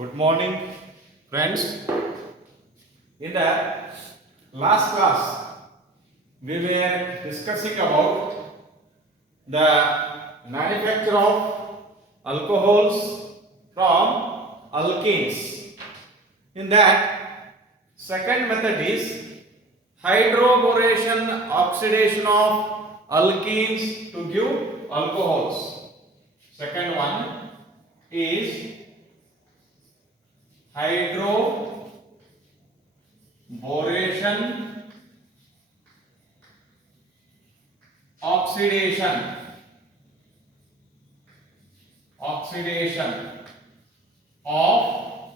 Good morning, friends. In the last class, we were discussing about the manufacture of alcohols from alkenes. In that, second method is hydroboration oxidation of alkenes to give alcohols. Second one is hydroboration oxidation of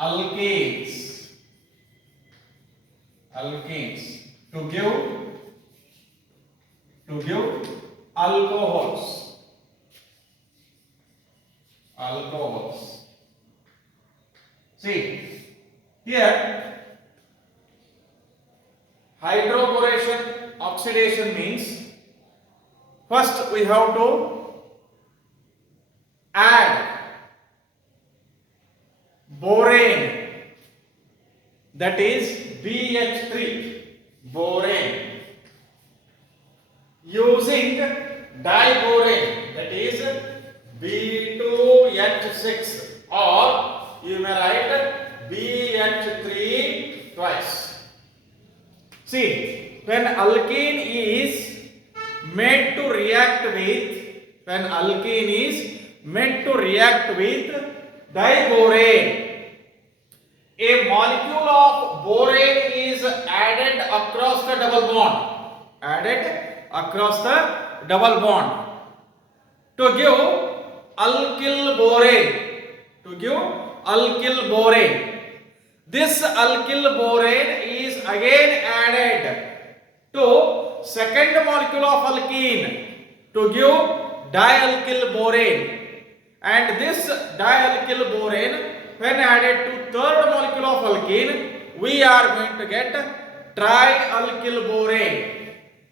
alkanes to give alcohols. See here, hydroboration oxidation means first we have to add borane, that is BH3, borane, using diborane, that is B2H6, or you may write BH3 twice. See, when alkene is made to react with diborane, a molecule of borane is added across the double bond to give alkyl borane. This alkyl borane is again added to second molecule of alkene to give dialkyl borane, and this dialkyl borane, when added to third molecule of alkene, we are going to get trialkyl borane,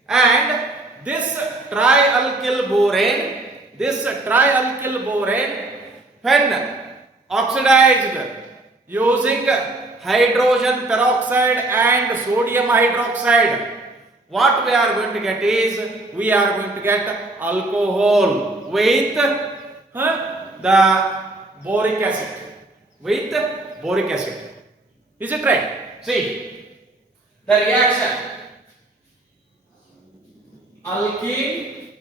and this trialkyl borane when oxidized using hydrogen peroxide and sodium hydroxide, what we are going to get is alcohol with the boric acid. Is it right? See the reaction. Alkene,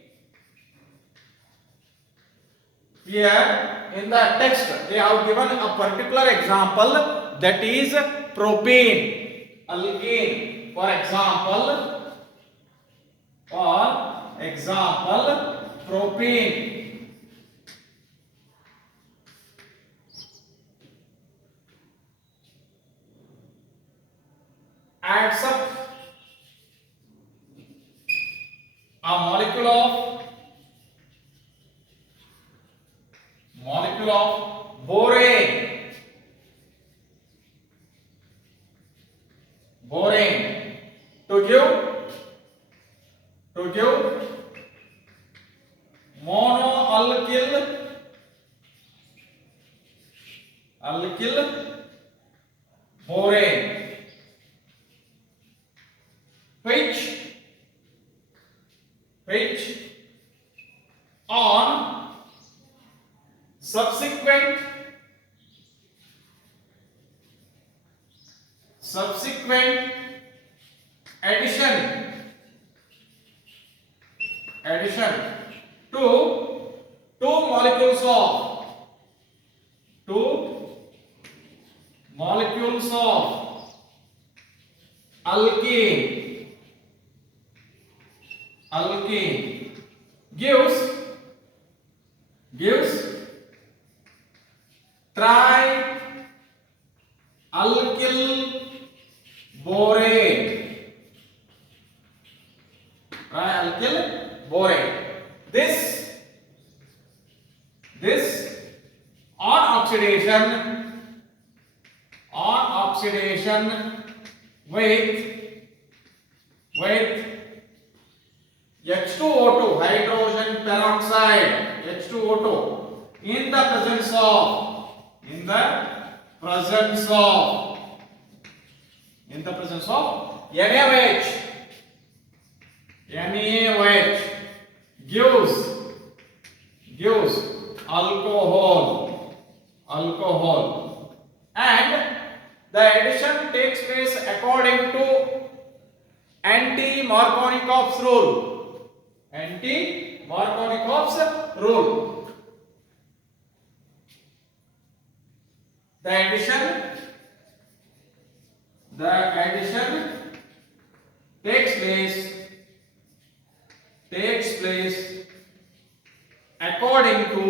here in the text they have given a particular example, that is propane. Alkene, for example propane. Adds up a molecule of borane to give monoalkyl borane, which on subsequent addition to two molecules of alkene gives trialkyl borane. This on oxidation with H2O2, hydrogen peroxide, H2O2, in the presence of in the presence of NaOH. NaOH gives alcohol, and the addition takes place according to anti-Markovnikov's rule. Anti-Markovnikov's rule. The addition takes place according to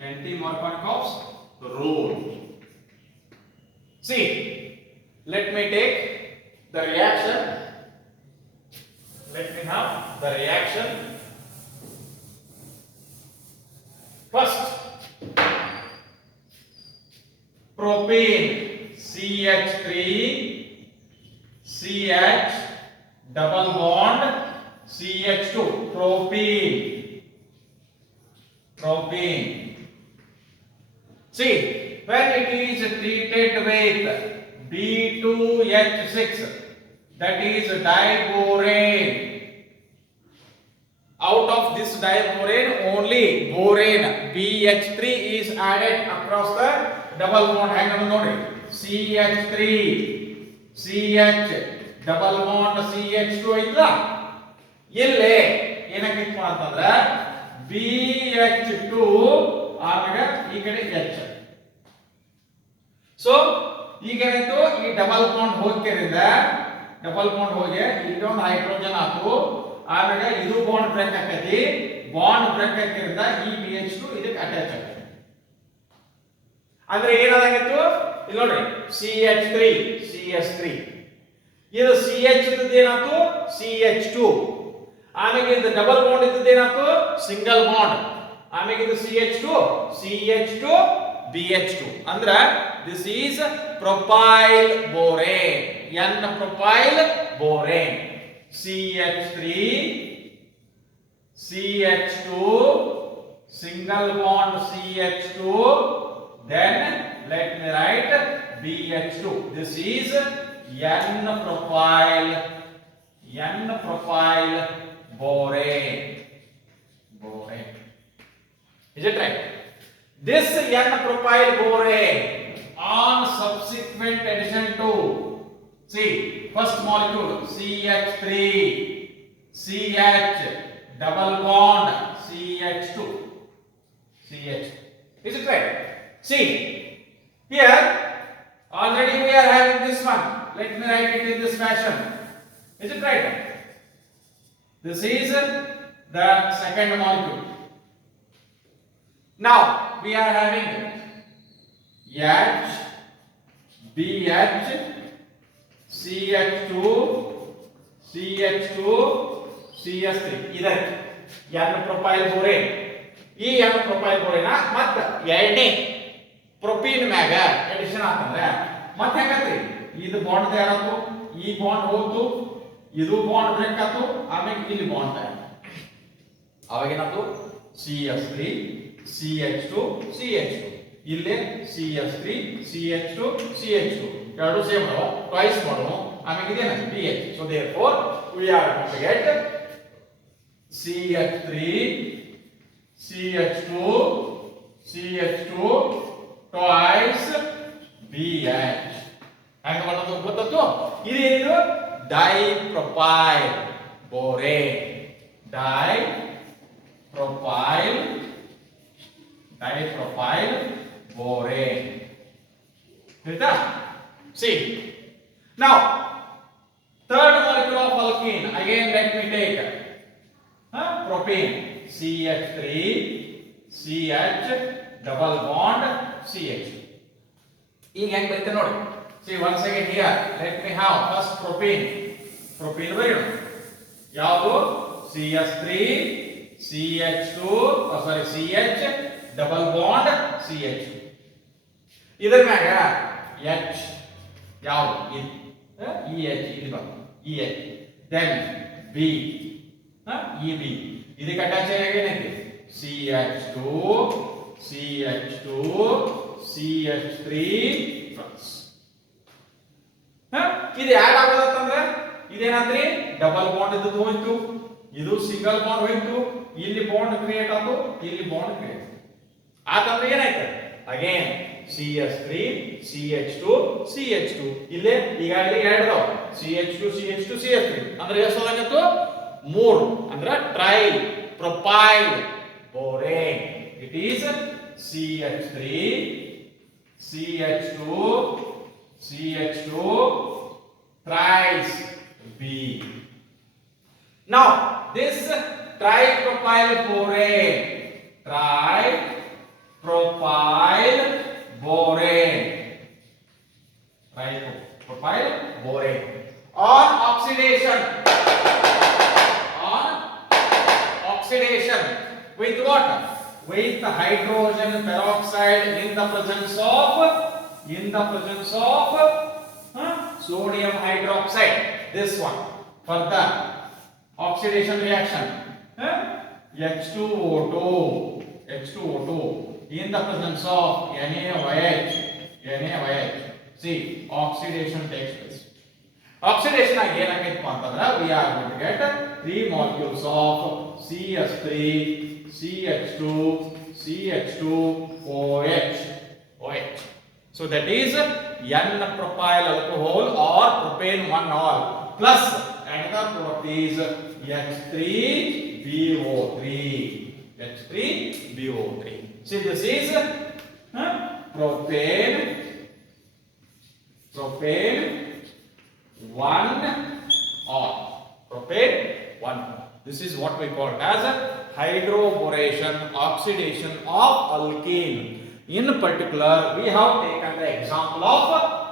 anti-Markovnikov's rule. See, let me take the reaction. Let me have the reaction. First, propane CH3 CH double bond CH2 propane. See, when it is treated with B2H6, that is diborane. Out of this diborane, only borane BH3 is added across the double bond. Hang on, note CH3 CH double bond CH2 ಇಲ್ಲ ಇಲ್ಲಿ ಏನಕ್ಕಿತ್ತು ಅಂತಂದ್ರೆ BH2 ಆಮೇಲೆ ಈ ಕಡೆ H. So ಈಗ ಏನಾಯ್ತು, ಈ double bond ಹೋಗ್ತಿರಿಂದ ಇಲ್ಲೊಂದು ಹೈಡ್ರೋಜನ್ ಆಯ್ತು, ಆಮೇಲೆ ಇದು ಬಾಂಡ್ ಬ್ರೇಕ್ ಆಕೈತಿ. ಬಾಂಡ್ ಬ್ರೇಕ್ ಆಗ್ತಿರಿಂದ ಈ BH2 ಇದಕ್ಕೆ ಅಟ್ಯಾಚ್ ಆಗ್ತದೆ. ಅಂದ್ರೆ ಏನಾಗಿತ್ತು ಇಲ್ಲಿ ನೋಡ್ರಿ, CH3 ಇದು CH ಇದ್ದದ್ದೇನಾಯ್ತು CH2, ಆಮೇಲೆ ಇದು ಡಬಲ್ ಬಾಂಡ್ ಇದ್ದದ್ದೇನಾಯ್ತು ಸಿಂಗಲ್ ಬಾಂಡ್, ಆಮೇಲೆ ಇದು CH2 BH2. ಅಂದ್ರೆ this is propyl borane, N-propyl borane. CH3 CH2 single bond CH2, then let me write BH2. This is N-propyl borane. Is it right? This N-propyl borane on subsequent addition to, see, first molecule CH3 CH double bond CH2. Is it right? See, here already we are having this one. Let me write it in this fashion. Is it right? This is the second molecule. Now we are having H, BH, CH2, CH3 ಇದರ N-propyl borane. ಈ N-propyl borane ಮತ್ತೆ ಎರಡನೇ ಪ್ರೊಪೀನ್ ಮ್ಯಾಗ edition ಆತಂದ್ರೆ ಮತ್ತೆ ಹೆಂಗತ್ರಿ, ಇದು bond ತಯಾರಾತು, ಈ bond ಹೋಗ್ತು, ಇದು ಬಾಂಡ್ ಬ್ರೇಕ್ ಆತು, ಆಮೇಲೆ ಇಲ್ಲಿ ಬಾಂಡ್ ತಯಾರ, ಅವಾಗ ಏನಾಯ್ತು CH3 CH2 ಇಲ್ಲೇ CH3 CH2 ಎರಡು ಸೇಮ್ ಅದಾವ, ಟ್ವೈಸ್ ಮಾಡೋಣ, ಆಮೇಲೆ ಇದೇನ BH. So therefore we are going to get CH3 CH2 twice BH. ಹ್ಯಾಂಗ ಮಾಡೋದು ಗೊತ್ತಾಯ್ತು? ಇದೇನಿದು ಡೈಪ್ರೊಪೈಲ್ ಬೋರೇನ್, ಡೈಪ್ರೊಪೈಲ್ borane. Right? See, now third molecule of alkene, again let me take propane CH3 CH double bond CH. ಈಗ ಹೆಂಗ್ ಬರೀತಾರೆ ನೋಡಿ. See, once again here let me have first propane ಬರೆಯೋಣ. ಯಾವುದು CH3 CH2 ಸಾರಿ CH ಡಬಲ್ ಬಾಂಡ್ CH ಇದರ ಮ್ಯಾಗ H ಯಾವುದು EH ಇದು ಬರ್ತದೆ EH then B EB ಇದಕ್ಕೆ ಅಟ್ಯಾಚ್ ಆಗೇನೈತಿ CH2 CH3 ಇದು ಆಡ್ ಆಗೋದಂದ್ರೆ ಇದೇನಂದ್ರಿ ಡಬಲ್ ಬಾಂಡ್ ಇದ್ದು ಹೋಯ್ತು ಇದು ಸಿಂಗಲ್ ಬಾಂಡ್ ಹೋಯ್ತು ಇಲ್ಲಿ ಬಾಂಡ್ ಕ್ರಿಯೇಟ್ ಆಯ್ತು ಇಲ್ಲಿ ಬಾಂಡ್ ಕ್ರಿಯೇಟ್ ಆತಂದ್ರೆ ಏನಾಯ್ತು ಅಗೇನ್ CH3 CH2 CH2 ಇಲ್ಲೇ ಈಗಾಗಲೇ ಎರಡು CH2 CH3 ಅಂದ್ರೆ ಎಷ್ಟು ಆಗತ್ತು ಮೂರು ಅಂದ್ರೆ tripropyl borane it is CH3 CH2 thrice B. Now this tripropyl borane on oxidation with what? With hydrogen peroxide in the presence of sodium hydroxide. This one for the oxidation reaction H2O2 in the presence of NaOH. See, oxidation takes place. Oxidation again we are going to get 3 molecules of CS3 CH2 OH. So that is N-propyl alcohol or propane 1-ol plus another product is H3BO3. See, this is propane 1-ol. This is what we call as hydroboration, oxidation of alkene. In particular, we have taken the example of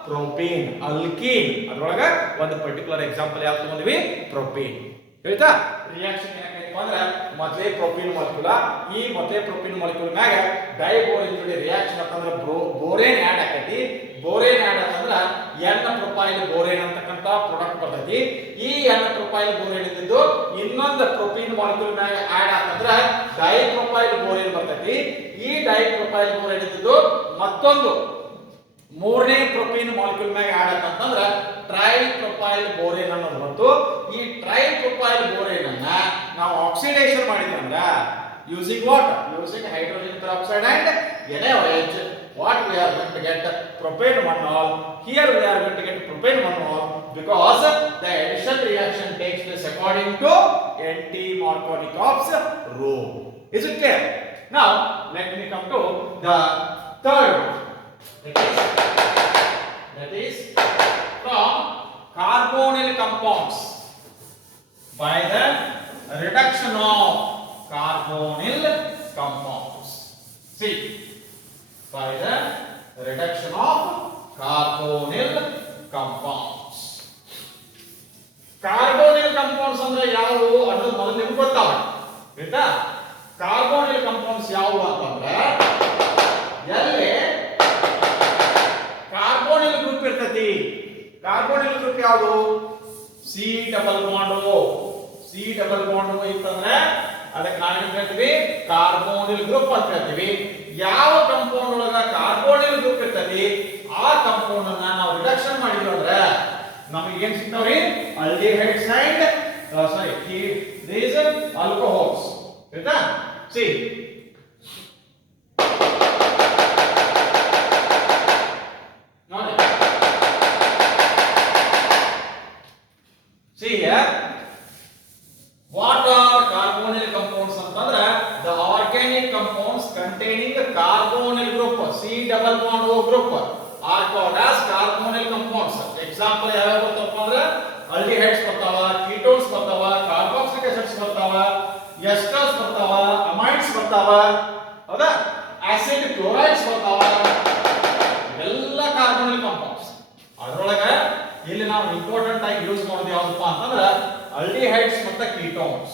propane, alkene. ಅದರೊಳಗೆ ಒಂದು particular example ಯಾವುದು ತಗೊಂಡ್ವಿ propane. ಹೇಳ್ತಾ reaction ಏನಾಗೈತಿ ಅಂದ್ರೆ ಮೊದಲೇ propene molecule ಈ ಮೊದಲೇ propene molecule ಮ್ಯಾಗ ಡೈಬೋರೇನ್ ಜೊತೆ ರಿಯಾಕ್ಷನ್ ಅಂತಂದ್ರೆ ಬೋರೇನ್ ಆಡ್ ಆಕೈತಿ ಬೋರೇನ್ ಆಡ್ ಅಂತಂದ್ರೆ N-propyl ಬೋರೇನ್ ಅಂತಕ್ಕಂತ ಪ್ರಾಡಕ್ಟ್ ಬರ್ತೈತಿ ಈ N-propyl ಬೋರೇನ್ ಇದ್ದಿದ್ದು ಇನ್ನೊಂದು propene molecule ಮ್ಯಾಗ ಆಡ್ ಅಂತಂದ್ರೆ ಡೈಪ್ರೊಪೈಲ್ ಬೋರೇನ್ ಬರ್ತೈತಿ ಈ ಡೈಪ್ರೊಪೈಲ್ ಬೋರೇನ್ ಇದ್ದಿದ್ದು ಮತ್ತೊಂದು ಮೂರನೇ ಪ್ರೊಪೀನ್ ಮಾಲಿಕ್ಯೂಲ್ ಮ್ಯಾಗ ಆಡ್ ಅಂತಂದ್ರೆ ಟ್ರೈಪ್ರೊಪೈಲ್ ಬೋರೇನ್ ಅನ್ನೋದು ಬಂತು ಈ ಟ್ರೈಪ್ರೊಪೈಲ್ ಬೋರೇನ್ ಅನ್ನ ನಾವು oxidation ಮಾಡಿದ್ರಂದ್ರೆ using what? Using hydrogen peroxide and NaOH. What we are going to get propane 1-ol. Here we are going to get propane 1-ol because the addition reaction takes place according to anti-Markovnikov's rule. Is it clear? Now let me come to the third. That is from carbonyl compounds by the reduction of carbonyl compounds. See, by the reduction of carbonyl compounds. Carbonyl compounds ಅಂದ್ರೆ ಯಾವುವು ಅನ್ನೋದು ಮೊದಲು ನಿಮಗೆ ಗೊತ್ತಾಗ ಆಯ್ತಾ carbonyl compounds ಯಾವುವು ಅಂತಂದ್ರೆ ಎಲ್ಲಿ carbonyl group ಇರ್ತೈತಿ carbonyl group ಯಾವುದು C ಡಬಲ್ ಬಾಂಡ್ ಇತ್ತಂದ್ರೆ ಅದಕ್ಕೆ ನಾವೇನು ಹೇಳ್ತೀವಿ ಕಾರ್ಬೋನಿಲ್ ಗ್ರೂಪ್ ಅಂತ ಹೇಳ್ತೀವಿ ಯಾವ ಕಂಪೌಂಡ್ ಒಳಗ ಕಾರ್ಬೋನಿಲ್ ಗ್ರೂಪ್ ಇರ್ತೈತಿ ಆ ಕಂಪೌಂಡ್ ಅನ್ನ ನಾವು ರಿಡಕ್ಷನ್ ಮಾಡಿದ್ವಿ ಅಂದ್ರೆ ನಮಗೆ ಏನ್ ಸಿಗ್ತಾವ್ರಿ ಆಲ್ಡಿಹೈಡ್ಸ್ ಅಂಡ್ these alcohols ಆಯ್ತಾ ಸಿ ನೋಡಿ see here what are carbonyl compounds ಅಂತಂದ್ರೆ the organic compounds containing the carbonyl group C double bond O group are called as carbonyl compounds. Example ಯಾವ ಬರ್ತಪ್ಪ ಅಂದ್ರೆ aldehydes ಬರ್ತಾವ ketones ಬರ್ತಾವ carboxylic acids ಬರ್ತಾವ esters ಬರ್ತಾವ amides ಬರ್ತಾವ ಹೌದಾ acid chlorides ಬರ್ತಾವ ಎಲ್ಲ carbonyl compounds. ಅದರೊಳಗೆ ಇಲ್ಲಿ ನಾವು ಇಂಪಾರ್ಟೆಂಟ್ ಆಗಿ ಯೂಸ್ ಮಾಡೋದು ಯಾವುದಪ್ಪ ಅಂತಂದ್ರೆ aldehydes ಮತ್ತು ketones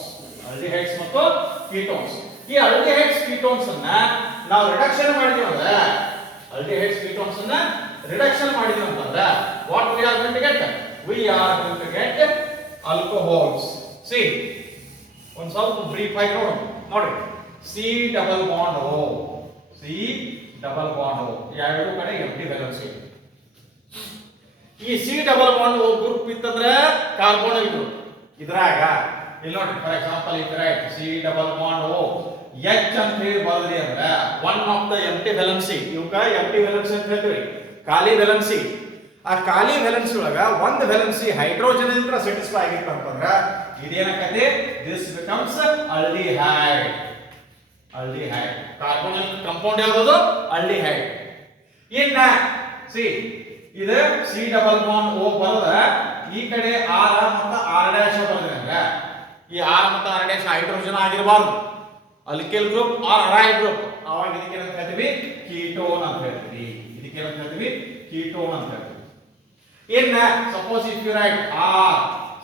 ಕೀಟೋನ್ಸ್. ಈ ಆಲ್ಡಿಹೈಡ್ಸ್ ಕೀಟೋನ್ಸ್ ಅನ್ನ ನಾವು ರಿಡಕ್ಷನ್ ಮಾಡಿದ್ವಿ ಅಂದ್ರೆ ಆಲ್ಡಿಹೈಡ್ಸ್ ಕೀಟೋನ್ಸ್ ಅನ್ನ ರಿಡಕ್ಷನ್ ಮಾಡಿದ್ವಿ ಅಂತಂದ್ರೆ what we are going to get, we are going to get alcohols. C ಒಂದು ಸ್ವಲ್ಪ ಬ್ರೀಫ್ ಆಗಿ ನೋಡಿ, C double bond O, C double bond O, ಎರಡು ಕಡೆ ಎಂಟಿ ವ್ಯಾಲೆನ್ಸಿ. ಈ C double bond O group ಇತ್ತಂದ್ರೆ ಕಾರ್ಬೋನಿಲ್ ಗ್ರೂಪ್. ಇದ್ರಾಗ ಇಲ್ಲಿ ನೋಡಿ, ಫಾರ್ ಎಕ್ಸಾಂಪಲ್ ಈ ತರ C double bond O H ಅಂತ ಹೇಳಿ ಬರದ್ರಿ ಅಂದ್ರೆ one of the empty valency. ಇವಕ್ಕ ಎಂಟಿ ವ್ಯಾಲೆನ್ಸಿ ಅಂತ ಹೇಳ್ತೀವಿ, ಖಾಲಿ ವ್ಯಾಲೆನ್ಸಿ. ಆ ಖಾಲಿ ವ್ಯಾಲೆನ್ಸಿ ಒಳಗ ಒಂದು ವ್ಯಾಲೆನ್ಸಿ ಹೈಡ್ರೋಜನ್ ಇಂದ ಸ್ಯಾಟಿಸ್ಫೈ ಆಗಿತ್ತು ಅಂತಂದ್ರೆ ಇದೇನಾಗತ್ತೆ, this becomes aldehyde. Aldehyde carbonyl compound ಯಾವುದು, ಆಲ್ಡಿಹೈಡ್. ಇನ್ನ ಸಿ ಇದು ಸಿ ಡಬಲ್ ಬಾಂಡ್ ಓ ಬರದ ಈ ಕಡೆ ಆರ್ ಮತ್ತು ಆರ್ ಡ್ಯಾಶ್ ಬರ್ತದೆ. ಈ ಆರ್ ಮತ್ತು ಆರ್ ಡ್ಯಾಶ್ ಹೈಡ್ರೋಜನ್ ಆಗಿರಬಾರ್ದು, alkyl group or aryl group. ಅವಾಗ ಇದಕ್ಕೆ ಏನಂತ ಹೇಳ್ತೀವಿ, ಕೀಟೋನ್ ಅಂತ ಹೇಳ್ತೀವಿ. ಇದಕ್ಕೆ ಏನಂತ ಹೇಳ್ತೀವಿ, ಕೀಟೋನ್ ಅಂತ ಹೇಳ್ತೀವಿ. ಇನ್ನ suppose if you write R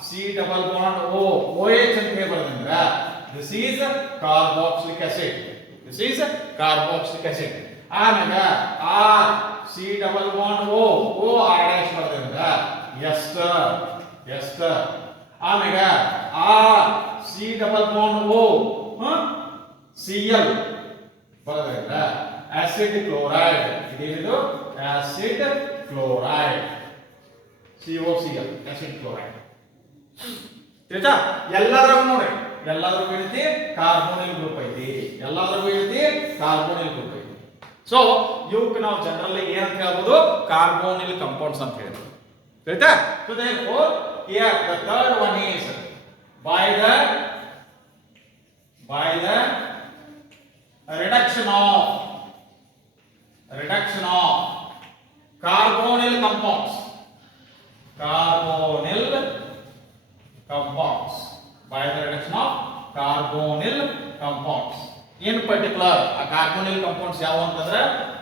C double bond O OH ಅಂತ ಹೇಳಿ ಬರ್ತಂದ್ರೆ this is carboxylic acid. This is carboxylic acid. ಆಮೇಲೆ R C double bond O R dash ಬರ್ತಂದ್ರೆ ಎಸ್ಟರ್, ಎಸ್ಟರ್. ಆಮೇಲೆ R C double bond O Cl ಬರ್ತಂದ್ರೆ acid chloride. ಇದೇನಿದು acid chloride, COCl acid chloride. ತಿಳಿತಾ? ಎಲ್ಲಾದ್ರಾಗೂ ನೋಡಿ, ಎಲ್ಲಾದ್ರಾಗೂ ಏನೈತಿ, ಕಾರ್ಬೋನಿಲ್ ಗ್ರೂಪ್ ಐತಿ. ಎಲ್ಲಾದ್ರಾಗೂ ಏನೈತಿ, ಕಾರ್ಬೋನಿಲ್ ಗ್ರೂಪ್ ಐತಿ. ಸೊ ಇವಕ್ಕೆ ನಾವು ಜನರಲಿ ಏನಂತ ಹೇಳ್ಬೋದು, ಕಾರ್ಬೋನಿಲ್ ಕಾಂಪೌಂಡ್ಸ್ ಅಂತ ಹೇಳ್ಬೋದು. ತಿಳಿತಾ? So therefore here the third one is by the reduction of carbonyl compounds, carbonyl compounds, by the reduction of carbonyl compounds. In particular a carbonyl compounds ಯಾವ ಅಂತಂದ್ರೆ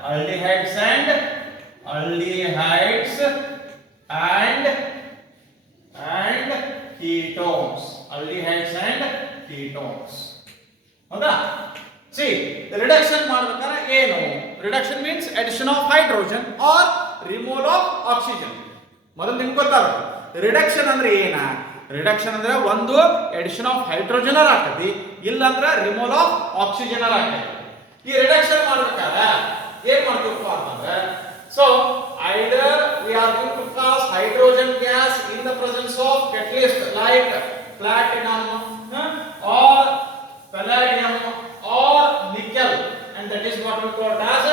aldehydes and ketones, aldehydes and ketones. ಹೌದಾ? C reduction ಮಾಡಬೇಕಾದ್ರೆ ಏನು, reduction means addition of hydrogen or removal of oxygen. ಮೊದಲು ನಿಮ್ಗೆ ಗೊತ್ತಾಗುತ್ತೆ reduction ಅಂದ್ರೆ ಏನ. ರಿಡಕ್ಷನ್ ಅಂದ್ರೆ ಒಂದು ಅಡಿಷನ್ ಆಫ್ ಹೈಡ್ರೋಜನ್ ಆಗ್ತದೆ, ಇಲ್ಲ ಅಂದ್ರೆ ರಿಮೂವಲ್ ಆಫ್ ಆಕ್ಸಿಜನ್ ಆಗ್ತದೆ. ಈ ರಿಡಕ್ಷನ್ ಮಾಡಬೇಕಾದ್ರೆ ಏನ್ ಮಾಡ್ತೀವಪ್ಪ ಅಂತಂದ್ರೆ, so either we are going to pass hydrogen gas in the presence of catalyst like platinum or palladium or nickel, and that is what we call as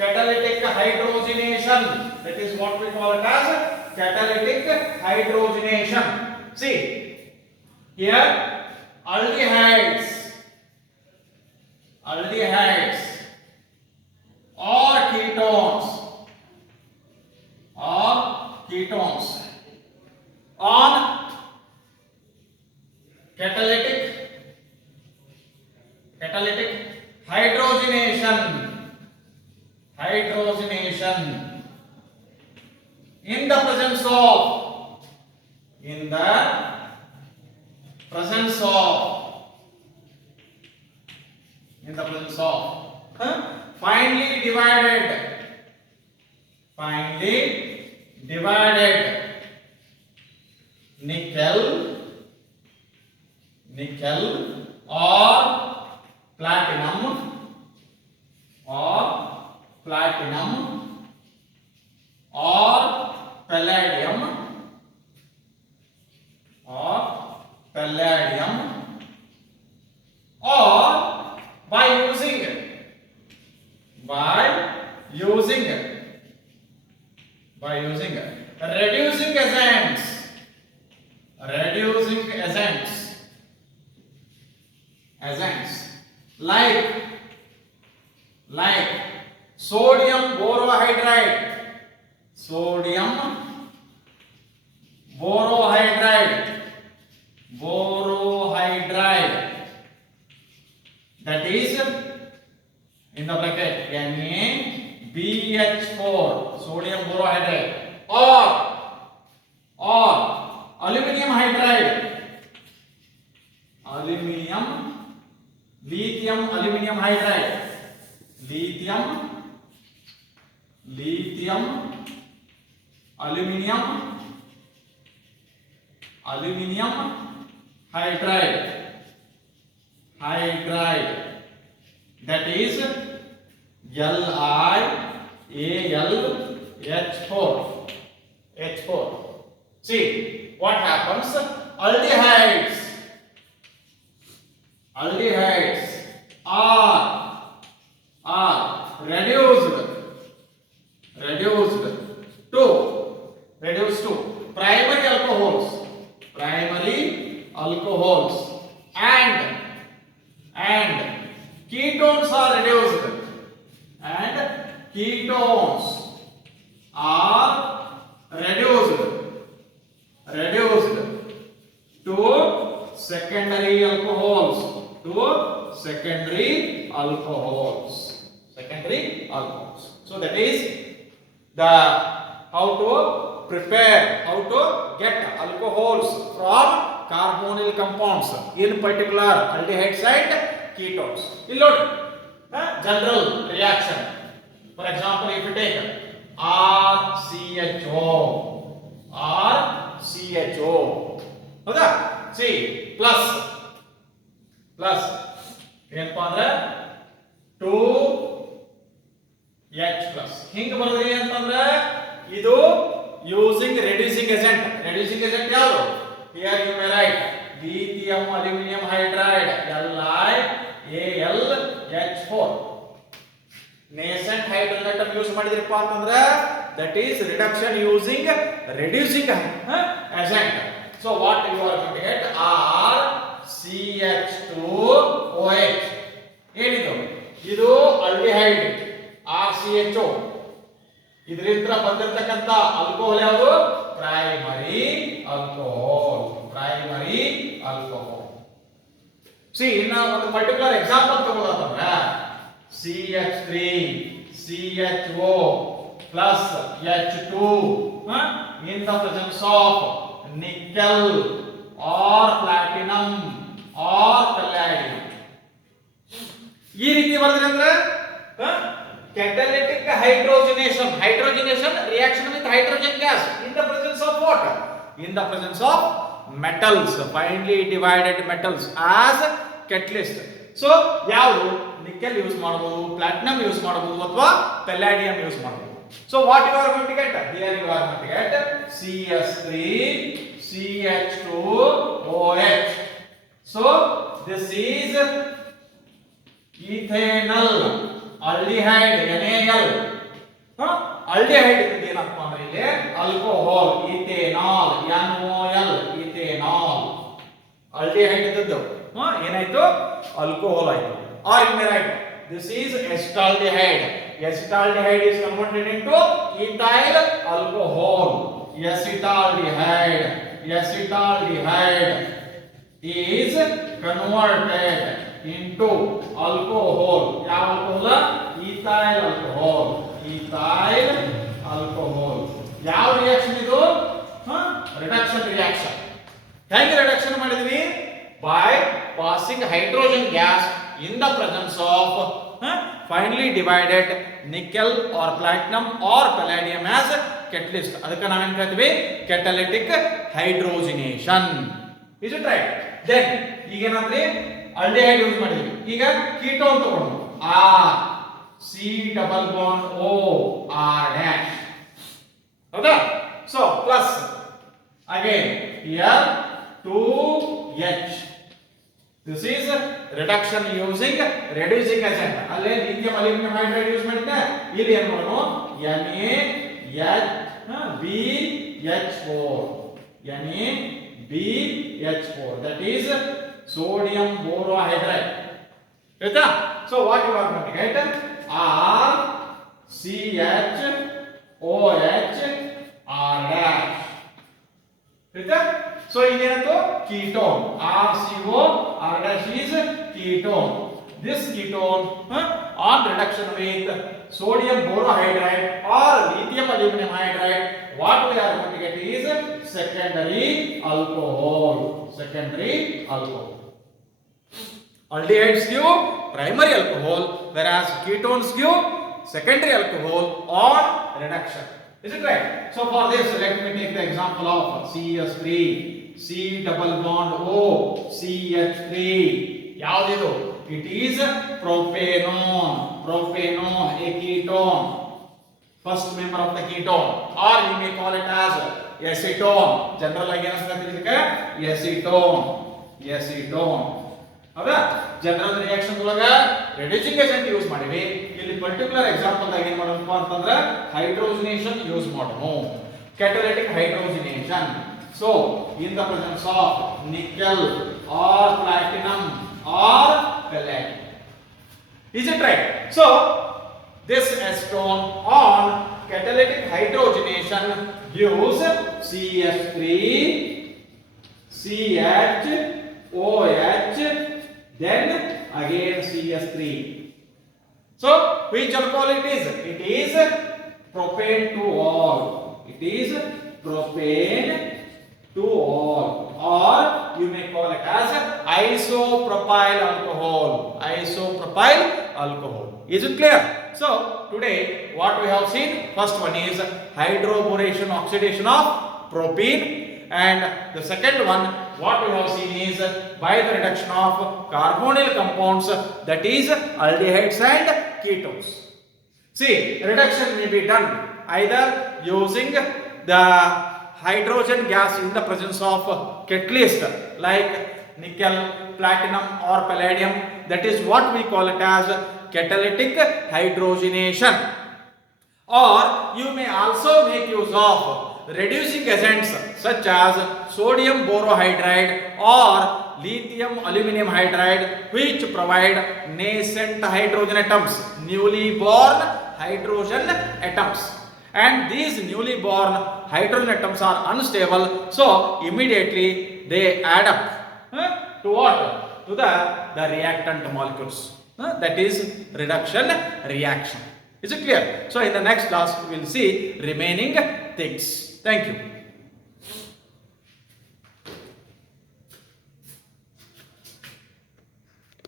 catalytic hydrogenation. That is what we call it as catalytic hydrogenation. See here aldehydes or ketones on catalytic hydrogenation in the presence of finely divided nickel or platinum or palladium or by using reducing agents like sodium borohydride, that is in the bracket NaBH4 sodium borohydride or lithium aluminum hydride, lithium aluminum hydride, that is LiAlH4. See what happens? Aldehydes are reduced to primary alcohols and ketones are reduced to secondary alcohols. So that is the how to get alcohols from carbonyl compounds, in particular aldehydes and ketones. General reaction. For example, if you take RCHO, ಹೌದಾ? See plus ಏನಪ್ಪಾ ಅಂದ್ರೆ 2H plus ಹಿಂಗ ಬರೋದ್ರಿ ಅಂತಂದ್ರೆ ಇದು using reducing agent ಯಾವುದು? Here you may write lithium aluminum hydride, LiAlH4. nascent hydrogen atom use ಮಾಡಿದ್ರಪ್ಪ ಅಂತಂದ್ರೆ that is reduction using reducing agent. So what you are going to get? RCH2OH. ಏನಿದು? ಇದು aldehyde RCHO. ಇದರಿಂದ ಬಂದಿರತಕ್ಕಂತ alcohol ಯಾವುದು? Primary alcohol. See ಇನ್ನ ಒಂದು particular example ತಗೊಳ್ಳೋದಂದ್ರೆ CH3CHO plus H2 in the presence of nickel or platinum or palladium. ಈ ರೀತಿ ಬರೆದ್ರೆ ಅಂದ್ರೆ catalytic hydrogenation reaction with hydrogen gas in the presence of what? In the presence of metals, finely divided metals as catalyst. So ಯಾವುದು? Nickel use ಮಾಡಬಹುದು, platinum use ಮಾಡಬಹುದು ಅಥವಾ ಪೆಲ್ಲಾಡಿಯಂ use ಮಾಡಬಹುದು. So what you are going to get? Here you are going to get CH3CH2OH. So this is ethanol aldehyde, NaL. aldehyde ಇದು ಏನಪ್ಪ ಅಂದ್ರೆ ಇಲ್ಲಿ alcohol, ethanol, NOL, ethanol. aldehyde ಇದ್ದದ್ದು ಏನಾಯ್ತು? ಆಲ್ಕೋಹಾಲ್ ಆಯ್ತು. Or you may write this is acetaldehyde. Acetaldehyde is converted into ethyl alcohol. Acetaldehyde is converted into alcohol. ಯಾವ alcohol? Ethyl alcohol. ಯಾವ reaction ಇದು? Reduction reaction. ಹೇಗೆ ರಿಡಕ್ಷನ್ ಮಾಡಿದ್ವಿ? By passing hydrogen gas in the presence of finely divided nickel or platinum or palladium as catalyst. ಅದಕ್ಕೆ ನಾವೇನು ಕರಿತೀವಿ? catalytic hydrogenation. Is it right? Then ಈಗ ಏನಂದ್ರೆ aldehyde ಯೂಸ್ ಮಾಡಿದ್ವಿ. ಈಗ ಕೀಟೋನ್ ತಗೊಂಡು C double bond O R dash. ಹೌದಾ? So plus again here 2H. This is reduction using reducing agent. ಅಲ್ಲೇ lithium aluminum hydride ಯೂಸ್ ಮಾಡಿದ್ದೆ. ಇಲ್ಲಿ ಏನು ಮಾಡೋಣ? NaBH4. That is sodium borohydride. ಆಯ್ತಾ? So what you are going to get? RCHOH R dash. ಆಯ್ತಾ? So ಇದೇನಂತ ketone. RCO R dash is ketone. This ketone on reduction with sodium borohydride or lithium aluminum hydride, what we are going to get is secondary alcohol. Aldehydes give primary alcohol, whereas ketones give secondary alcohol on reduction. Is it right? So for this, let me take the example of CH3, C double bond O, CH3. ಯಾವ್ದಿದು? It is propanone. Propanone, a ketone. First member of the ketone, or you may call it as acetone. General ಆಗಿ ಏನಂತ ಇದಕ್ಕೆ acetone. Acetone. ಹೌದಾ? General reaction ಒಳಗ reducing agent use ಮಾಡಿವಿ. ಇಲ್ಲಿ particular example ದಾಗ ಏನು ಮಾಡೋಣಪ್ಪ ಅಂತಂದ್ರೆ ಹೈಡ್ರೋಜನೇಷನ್ ಯೂಸ್ ಮಾಡೋಣ. Catalytic ಹೈಡ್ರೋಜನೇಷನ್. So in the presence of nickel or platinum or palladium. Is it right? So this acetone on catalytic hydrogenation gives CH3, CH, OH, then again CH3. So which alcohol it is? It is propane to all. It is propane to all, or you may call it as isopropyl alcohol. Isopropyl alcohol. Is it clear? So today what we have seen, first one is hydroboration oxidation of propene, and the second one what we have seen is by the reduction of carbonyl compounds, that is aldehydes and ketones. See, reduction may be done either using the hydrogen gas in the presence of catalyst like nickel, platinum or palladium. That is what we call it as catalytic hydrogenation. Or you may also make use of reducing agents such as sodium borohydride or lithium aluminum hydride, which provide nascent hydrogen atoms, newly born hydrogen atoms. And these newly born hydrogen atoms are unstable, so immediately they add up to what? To the reactant molecules. That is reduction reaction. Is it clear? So in the next class we will see remaining things. Thank you.